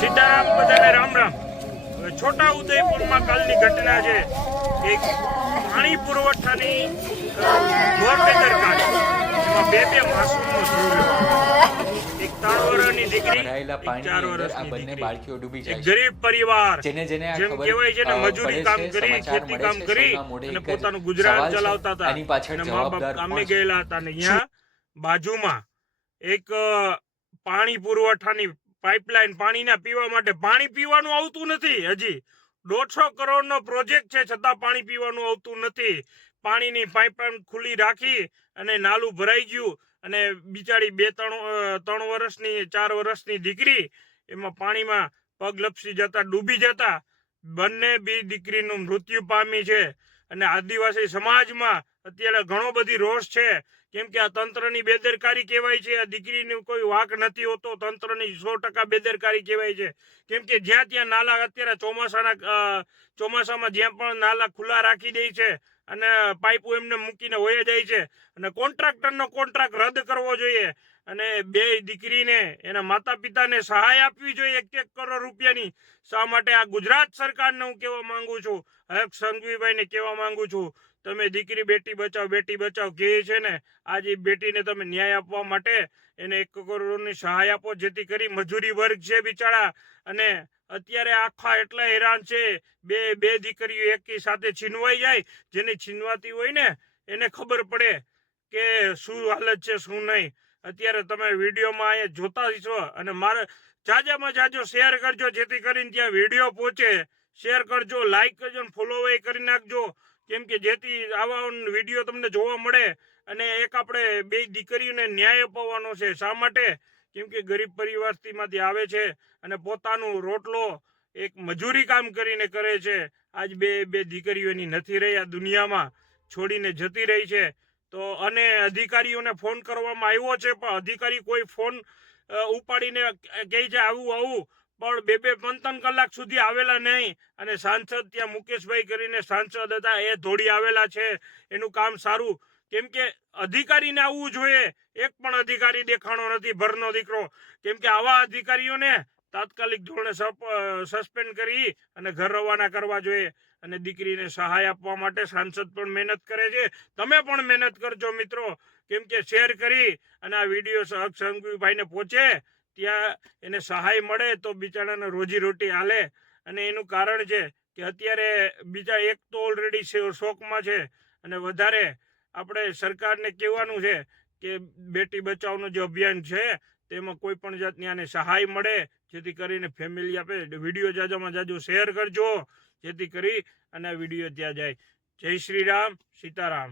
સીતારામ, બધાને રામ રામ। છોટા ઉદયપુરમાં કાલની ઘટના છે। એક પાણી પુરવઠાની ઘોર બેદરકારી, એમાં બે માસૂમનો જીવ લેવો। એક 3 વર્ષની દીકરી, એક 4 વર્ષની દીકરી, એક ગરીબ પરિવાર, જેમ કહેવાય છે ને મજૂરી કામ કરી, ખેતી કામ કરી અને પોતાનું ગુજરાન ચલાવતા હતા અને મા બાપ કામે ગયેલા હતા। ને અહીંયા બાજુમાં એક પાણી પુરવઠાની પાઇપલાઇન, પાણીના પીવા માટે, પાણી પીવાનું આવતું નથી। હજી 150 કરોડનો પ્રોજેક્ટ છે, છતાં પાણી પીવાનું આવતું નથી। પાણીની પાઇપલાઇન ખુલ્લી રાખી અને નાલું ભરાઈ ગયું અને બિચારી 3 વર્ષની 4 વર્ષની દીકરી એમાં પાણીમાં પગ લપસી જતા ડૂબી જતા બંને બી દીકરીનું મૃત્યુ પામી છે। અને આદિવાસી સમાજમાં અત્યારે ઘણો બધી રોષ છે, કેમ કે આ તંત્રની બેદરકારી કહેવાય છે। આ દીકરીનો કોઈ વાંક નથી હોતો, તંત્રની 100% બેદરકારી કહેવાય છે। કેમ કે જ્યાં ત્યાં નાલા અત્યારે ચોમાસામાં જ્યાં પણ નાલા ખુલ્લા રાખી દે છે અને પાઇપો એમને મૂકીને વહી જાય છે અને કોન્ટ્રાક્ટરનો કોન્ટ્રાક્ટ રદ કરવો જોઈએ અને બે દીકરીને એના માતા પિતાને સહાય આપવી જોઈએ 1-1 કરોડ રૂપિયાની। શા માટે? આ ગુજરાત સરકારને હું કહેવા માંગુ છું, હર્ષ સંઘવીભાઈને કહેવા માંગુ છું, તમે દીકરી બેટી બચાવ કહે છે ને, આજે બેટીને તમે ન્યાય આપવા માટે એને 1 કરોડની સહાય આપો, જેથી કરી મજૂરી વર્ગ છે બિચારા અને અત્યારે આખા એટલા હેરાન છે। બે દીકરીઓ એકી સાથે છીનવાઈ જાય, જેની છીનવાતી હોય ને એને ખબર પડે કે શું હાલત છે શું નહીં। અત્યારે તમે વિડીયોમાં અહીંયા જોતા છો અને મારે જાજામાં જાજો શેર કરજો, જેથી કરીને ત્યાં વિડીયો પહોંચે। શેર કરજો, લાઈક કરજો અને ફોલો કરી નાખજો, કેમ કે જેથી આવા વિડીયો તમને જોવા મળે અને એક આપણે બે દીકરીઓને ન્યાય અપાવવાનો છે। શા માટે? કેમ કે ગરીબ પરિવારમાંથી આવે છે અને પોતાનું રોટલો એક મજૂરી કામ કરીને કરે છે। આજ બે દીકરીઓની નથી રહી, આ દુનિયામાં છોડીને જતી રહી છે। તો અને અધિકારીઓને ફોન કરવામાં આવ્યો છે, પણ અધિકારી કોઈ ફોન ઉપાડીને કહે છે આવું, પણ 2-3 કલાક સુધી આવેલા નહીં। અને સાંસદ ત્યાં મુકેશભાઈ કરીને સાંસદ હતા, એ દોડી આવેલા છે। એનું કામ સારું, કેમ કે અધિકારીને આવવું જોઈએ, એક પણ અધિકારી દેખાણો નથી, ભરનો દીકરો। કેમ કે આવા અધિકારીઓને તાત્કાલિક ધોરણે સસ્પેન્ડ કરી અને ઘર રવાના કરવા જોઈએ અને દીકરીને સહાય આપવા માટે સાંસદ પણ મહેનત કરે છે, તમે પણ મહેનત કરજો મિત્રો, કેમ કે શેર કરી અને આ વિડીયો સંઘવીભાઈને પહોંચે, ત્યાં એને સહાય મળે તો બિચારાને રોજીરોટી હાલે। અને એનું કારણ છે કે અત્યારે બીજા એક તો ઓલરેડી શોકમાં છે અને વધારે આપણે સરકારને કહેવાનું છે કે બેટી બચાવનો જે અભિયાન છે તેમાં કોઈ પણ જાતની આને સહાય મળે, જેથી કરીને ફેમિલી આપે। વિડીયો જાજામાં જાજો શેર કરજો, જેથી કરી અને આ વિડીયો ત્યાં જાય। જય શ્રી રામ, સીતારામ।